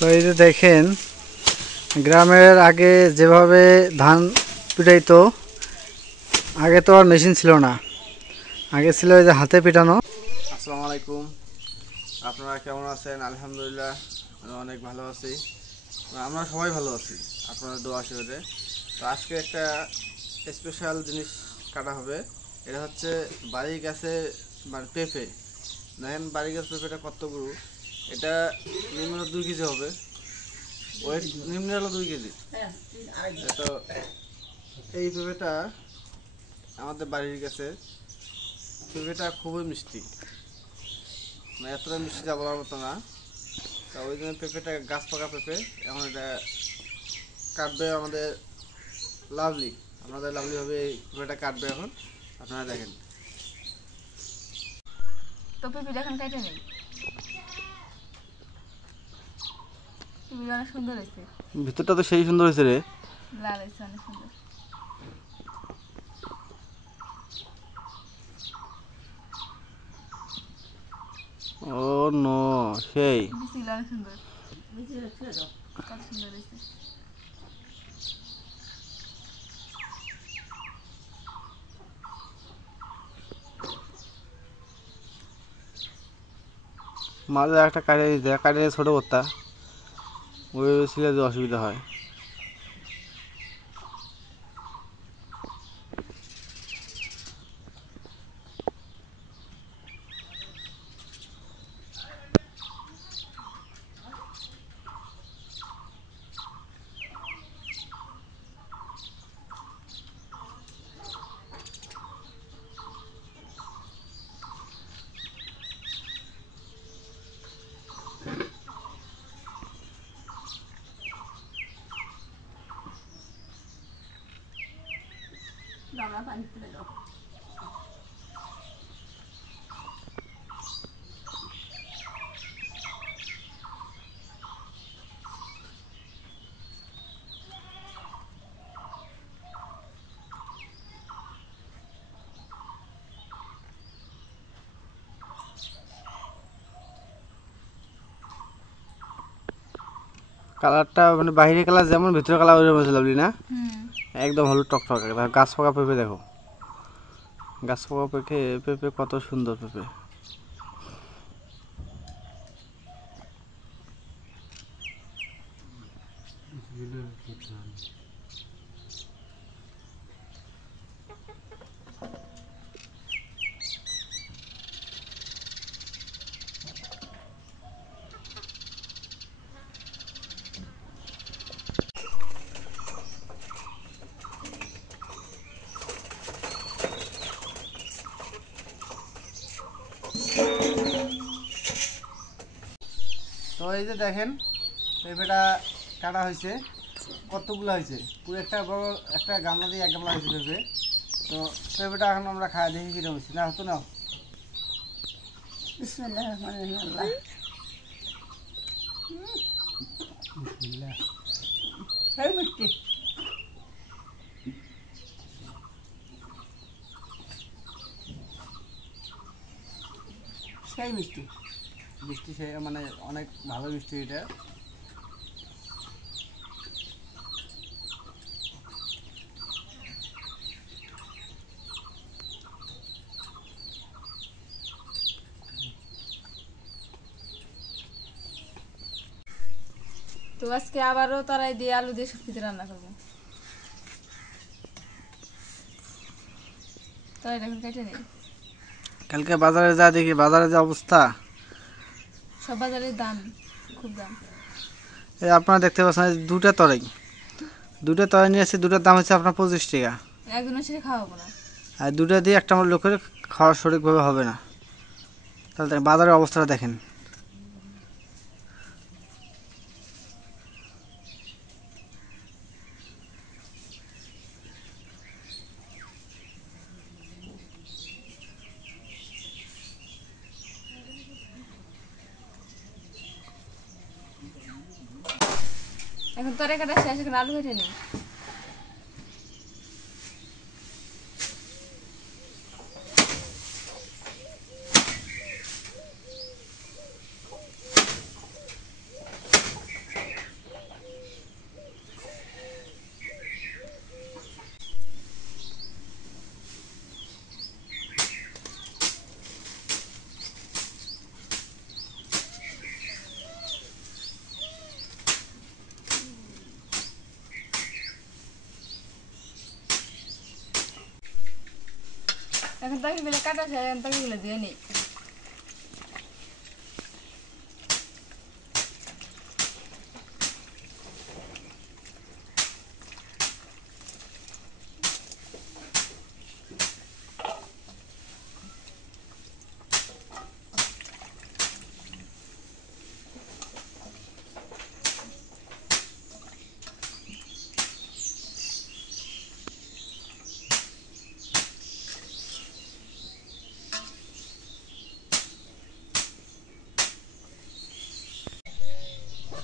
তো এই যে দেখেন গ্রামের আগে যেভাবে ধান পিটাইতো, আগে তো আর মেশিন ছিল না, আগে ছিল এই যে হাতে পিটানো। আসসালামু আলাইকুম, আপনারা কেমন আছেন? আলহামদুলিল্লাহ আমি অনেক ভালো আছি। আমরা সবাই ভালো আছি আপনাদের দোয়া আশীর্বাদে। তো আজকে একটা স্পেশাল জিনিস কাটা হবে। এটা হচ্ছে বাড়ি গাছে মানে পেঁপে। দেখেন বাড়ি গাছ পেঁপেটা কতগুলো, এটা নিম্ন 2 কেজি হবে, ওয়েট নিম্ন হলো 2 কেজি। তো এই পেঁপেটা আমাদের বাড়ির কাছে, পেঁপেটা খুবই মিষ্টি, মানে এতটা মিষ্টি যা বলার মতো না। তা ওই জন্য পেঁপেটা গাছ পাকা পেঁপে। এখন এটা কাটবে আমাদের লাভলি, লাভলি এই পেঁপেটা কাটবে এখন, আপনারা দেখেন। তো পেঁপেটা এখন কেটে নেই, পেঁপেটা অনেক সুন্দর হয়েছে, ভিতরটা তো সেই সুন্দর হয়েছে রে, লাল হয়েছে অনেক সুন্দর। ও নো, সেই বিচিগুলো অনেক সুন্দর, কত সুন্দর হয়েছে। মাঝে একটা কাটিয়ে ছোটো করতা, ওই ছিল যে অসুবিধা হয়। কালারটা মানে বাইরের কালার যেমন ভিতরের কালার ওইরকম আছে, লাভলি না? একদম হলুদ টকটক। গাছ পাকা পেঁপে দেখো, গাছ পাকা পেঁপে, পেঁপে কত সুন্দর পেঁপে। তো এই যে দেখেন পেঁপেটা কাটা হয়েছে, কতগুলো হয়েছে, পুরো একটা বড় একটা গামলা দিয়ে 1 গামলা হয়েছে পেঁপে। তো পেঁপেটা এখন আমরা খাই, দেখি কিরকম হয়েছে। না হতো না, বিসমিল্লাহির রহমানির রহিম। এই মিষ্টি, সেই মিষ্টি, মিষ্টি সে মানে অনেক ভালো মিষ্টি এটা। তো আজকে আবারও তরাই দিয়ে আলু দিয়ে শুটকিতে রান্না করবো। তরাই এখন কেটে নেই। কালকে বাজারে যা দেখি, বাজারে যে অবস্থা, সব বাজারের দাম, খুব দাম। এই আপনারা দেখতে পাচ্ছেন দুটা তরাই নিয়ে এসে, দুটার দাম হচ্ছে আপনার 25 টাকা। একজনের সাথে খাওয়াবো না, আর দুটা দিয়ে একটা আমার লোকের খাওয়া সঠিকভাবে হবে না। তাহলে বাজারের অবস্থাটা দেখেন। এখন তরাই কাটা শেষ, এখন আলু কেটে নেই। এখন তরকারিগুলো কাটা শেষ, এখন তরকারিগুলো ধুয়ে নিই।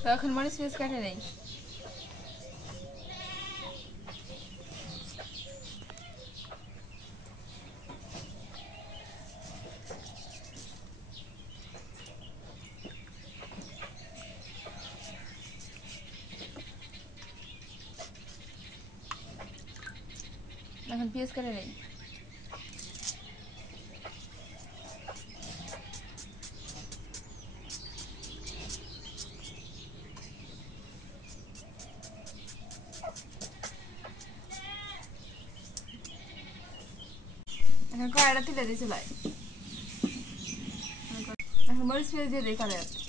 তো এখন মরিচ পেঁয়াজ কাটে নেই। এখন পেঁয়াজ কাটে নেই। এখন কড়াইটা তুলে দিয়ে চুলায়। এখন মরিচ পেঁয়াজ দিয়ে দিই কড়াইতে।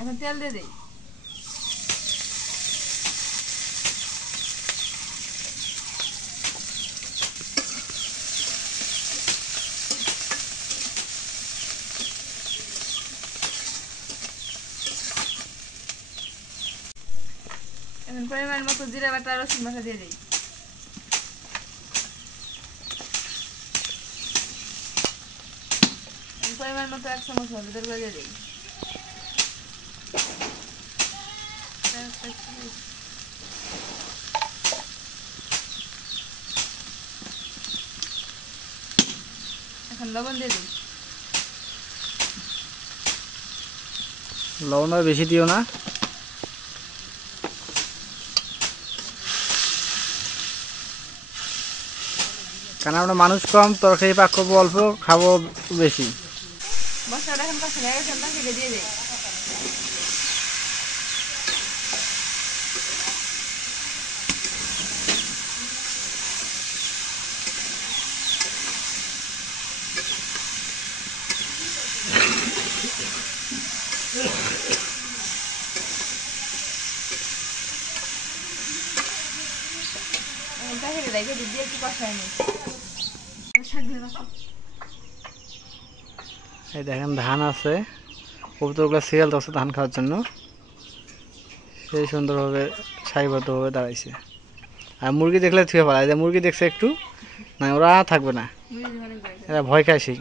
এখন তেল দিয়ে দিই। এখন পরিমাণ মতো জিরা বাটা রসুন বাটা দিয়ে দিই। পরিমাণ মতো 1 চামচ হলুদের গুঁড়ো দিয়ে দিই। এখন লবণ দিয়ে দিই। লবণ আর বেশি দিও না, কারণ আমরা মানুষ কম, তরকারি পাক করবো অল্প, খাবো বেশি। মশলাটা এখন কষা হয়ে গেছে, তরকারিটা দিয়ে দিই। তরকারি রেখে দিই, দিয়ে একটু কষায় নিই। শাক দিয়ে রাখো। এই দেখেন ধান আছে, কবুতরগুলো সিরিয়াল আছে ধান খাওয়ার জন্য, সেই সুন্দরভাবে সারিবদ্ধভাবে দাঁড়াইছে। আর মুরগি দেখলে থুয়ে ফেলায়, যে মুরগি দেখছে একটু না, ওরা থাকবে না, এরা ভয় খায় সেই।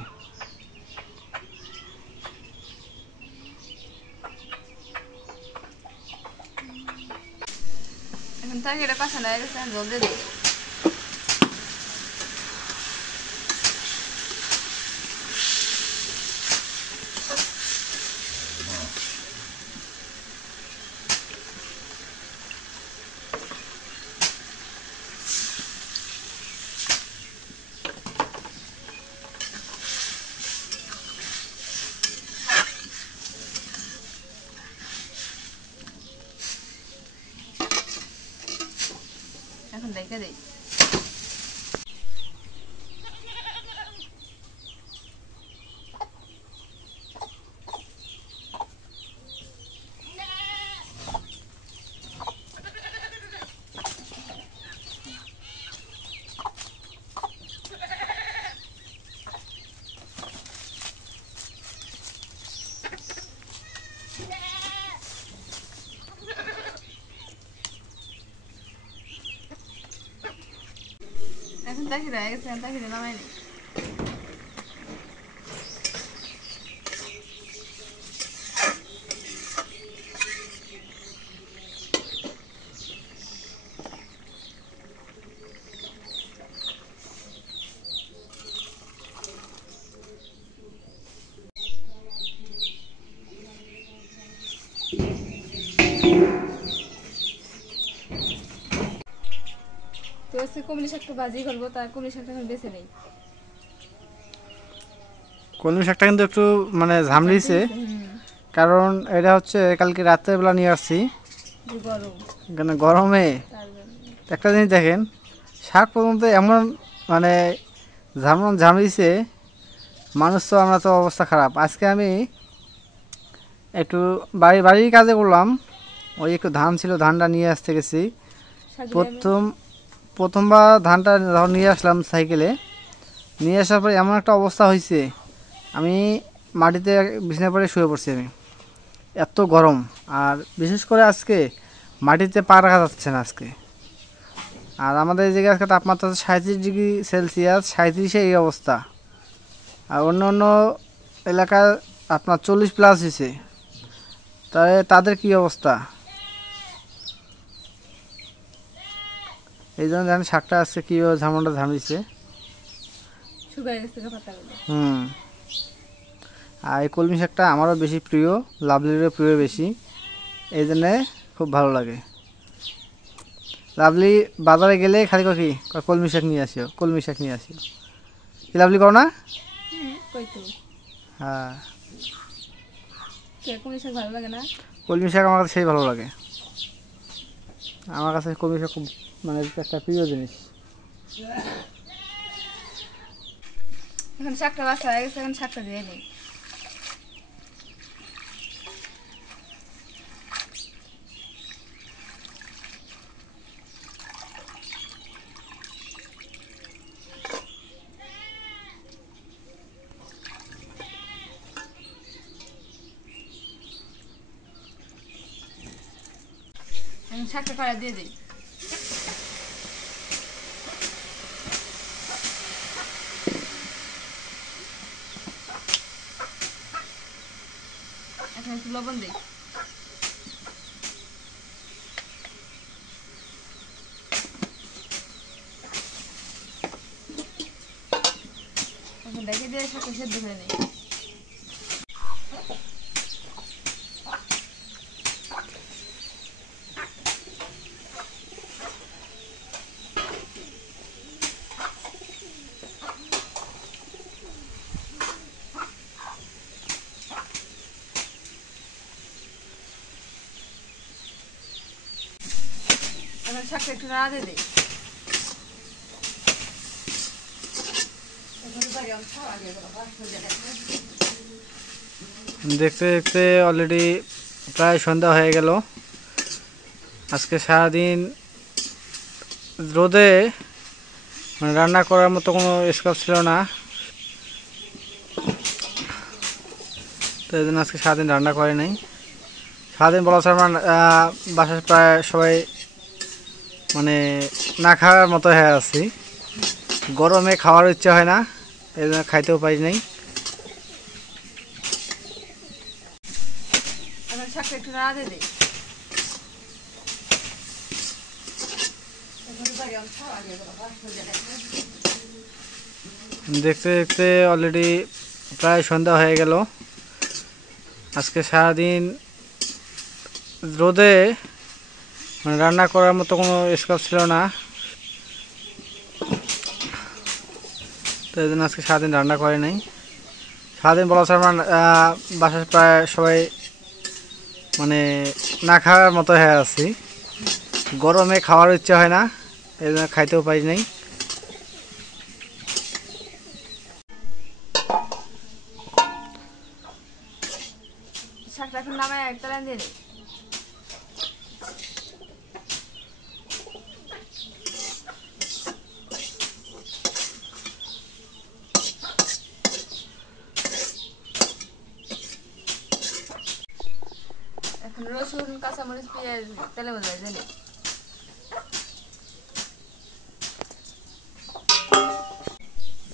এখন তরকারিটা কষানো হয়ে গেছে, জল দিয়ে দিই। এখন ঢেকে দিই। এখন তরকারি হয়ে গেছে, এখন তরকারি নামাই নিই। তো হচ্ছে কমলি শাকটা ভাজি করবো, তার কমলি শাকটা এখন বেছে নেই। কলমি শাকটা কিন্তু একটু মানে ঝামড়িছে, কারণ এটা হচ্ছে কালকে রাত্রেবেলা নিয়ে আসছি। গরম এখানে গরমে তার জন্য। একটা জিনিস দেখেন, শাক পর্যন্ত এমন মানে ঝামড়িছে, মানুষ তো আমরা তো অবস্থা খারাপ। আজকে আমি একটু বাড়ির কাজে করলাম, ওই একটু ধান ছিল, ধানটা নিয়ে আসতে গেছি। প্রথমবার ধানটা যখন নিয়ে আসলাম সাইকেলে, নিয়ে আসার পরে এমন একটা অবস্থা হয়েছে, আমি মাটিতে বিছানা পরে শুয়ে পড়ছি আমি, এত গরম। আর বিশেষ করে আজকে মাটিতে পা রাখা যাচ্ছে না আজকে। আর আমাদের এই জায়গায় আজকে তাপমাত্রা 37°C, 37-এ এই অবস্থা। আর অন্য অন্য এলাকায় আপনার 40+ হয়েছে, তাহলে তাদের কি অবস্থা? এই জন্য দেখেন শাকটা আজকে কীভাবে ঝামড়িছে। শুকায় গেছে পাতাগুলো। আর এই কলমি শাকটা আমারও বেশি প্রিয়, লাভলিরও প্রিয় বেশি, এই জন্যে খুব ভালো লাগে। লাভলি বাজারে গেলে খালি কি কলমি শাক নিয়ে আসিও, কলমি শাক নিয়ে আসিও। কি লাভলি করো না? হ্যাঁ, কলমি শাক ভালো লাগে না? কলমি শাক আমার কাছে সেই ভালো লাগে। আমার কাছে কলমি শাক খুব মানে একটা প্রিয় জিনিস। এখন শাকটা বাছা হয়ে গেছে, এখন শাকটা দিয়ে নেই। শাকটা কড়া দিয়ে দিই। এখন একটু লবণ দিই। এখন দেখে দিয়ে শাকটা সেদ্ধ করে নিই। এখন শাকটা একটু নাড়া দিয়ে দিই। দেখতে দেখতে অলরেডি প্রায় সন্ধ্যা হয়ে গেল। আজকে সারাদিন রোদে মানে রান্না করার মতো কোনো স্কোপ ছিল না, তো এই জন্য আজকে সারাদিন রান্না করে নাই। সারাদিন বলা ছাড়া বাসায় প্রায় সবাই মানে না খাওয়ার মতো হয়ে আছি। গরমে খাওয়ার ইচ্ছা হয় না, এই জন্য খাইতেও পারি নাই। এখন শাকটা একটু নাড়া দিয়ে দিই। দেখতে দেখতে অলরেডি প্রায় সন্ধ্যা হয়ে গেল। আজকে সারাদিন রোদে মানে রান্না করার মতো কোনো স্কোপ ছিল না, তো এই জন্য আজকে সারাদিন রান্না করে নাই। সারাদিন বলা ছাড়া বাসায় প্রায় সবাই মানে না খাওয়ার মতো হয়ে আছি। গরমে খাওয়ার ইচ্ছা হয় না, এই জন্য খাইতেও পারি নাই। শাকটা এখন নামায় একটা লাইন দিয়ে দিই। এখন রসুন, কাঁচামরিচ, পেঁয়াজ তেলে ভাজা দিয়ে দিই।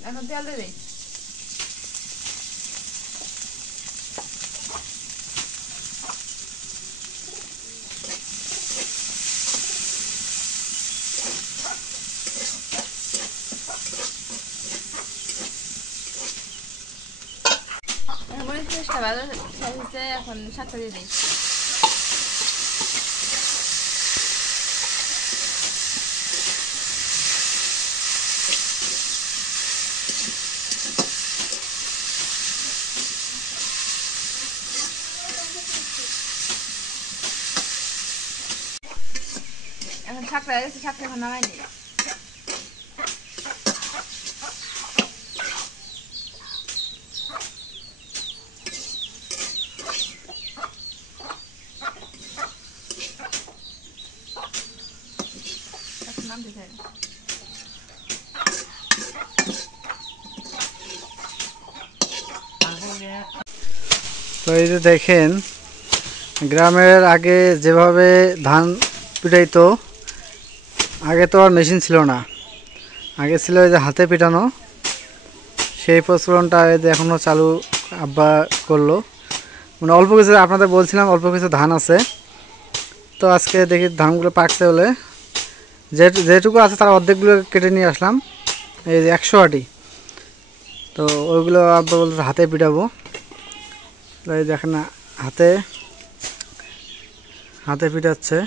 এখন তেল দিয়ে দিই। মরিচ পেস্টটা ভালো হয়েছে, এখন শাকটা দিয়ে দিই। শাকটা এসে শাকটা এখন নামাই নেই। নামতে চাই না। তো এই যে দেখেন গ্রামের আগে যেভাবে ধান পিটাইতো, আগে তো আর মেশিন ছিল না, আগে ছিল এই যে হাতে পিটানো। সেই প্রচলনটা এই যে এখনও চালু আব্বা করলো। মানে অল্প কিছু, আপনাদের বলছিলাম অল্প কিছু ধান আছে। তো আজকে দেখি ধানগুলো পাকছে বলে যেটুকু আছে তার অর্ধেকগুলো কেটে নিয়ে আসলাম, এই যে 100 আটি। তো ওইগুলো আব্বা বলতে হাতে পিটাবো। এই দেখেন না, হাতে হাতে পিটাচ্ছে।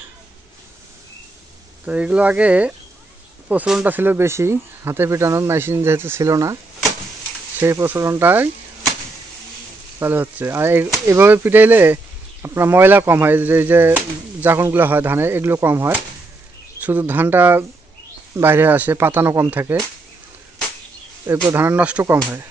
তো এগুলো আগে প্রচলনটা ছিল বেশি, হাতে পিটানো, মেশিন যেহেতু ছিল না সেই প্রচলনটাই চালু হচ্ছে। আর এভাবে পিটাইলে আপনার ময়লা কম হয়, এই যে জাকনগুলো হয় ধানে এগুলো কম হয়, শুধু ধানটা বাইরে আসে, পাতানো কম থাকে, এরপর ধানের নষ্ট কম হয়।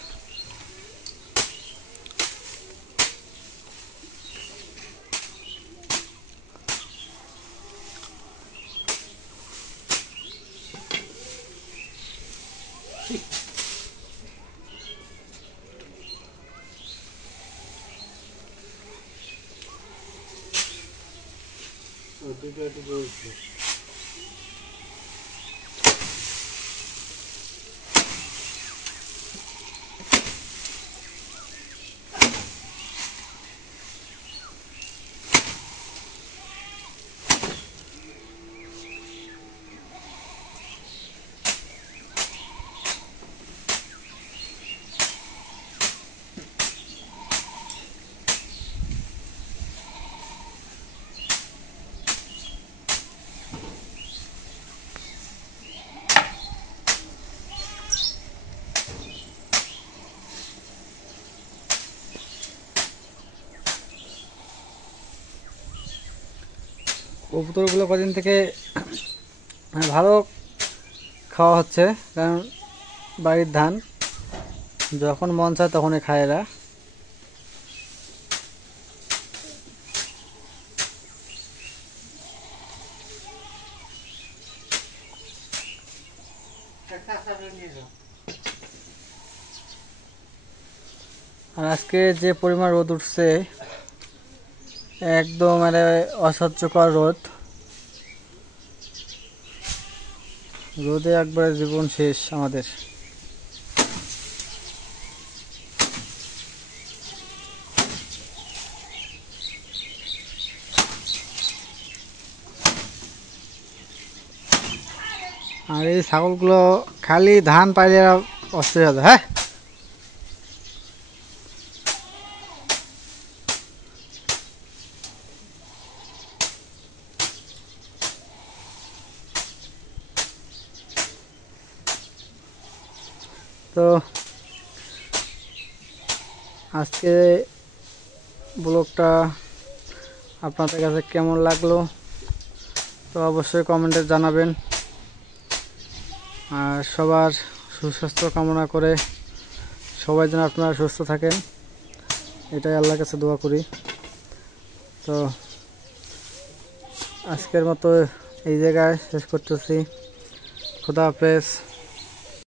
কবুতরগুলো কদিন থেকে ভালো খাওয়া হচ্ছে, কারণ বাড়ির ধান যখন মন চায় তখনই খায় এরা। আর আজকে যে পরিমাণ রোদ উঠছে, একদম মানে অসহ্যকর রোদ, রোদে একবারে জীবন শেষ আমাদের। আর এই ছাগলগুলো খালি ধান পাইলে অস্থির হবে। হ্যাঁ, তো আজকে ব্লগটা আপনাদের কাছে কেমন লাগলো তো অবশ্যই কমেন্টে জানাবেন। আর সবার সুস্বাস্থ্য কামনা করে সবাই যেন আপনারা সুস্থ থাকেন, এটাই আল্লাহর কাছে দোয়া করি। তো আজকের মতো এই জায়গায় শেষ করতেছি। খুদা হাফেজ।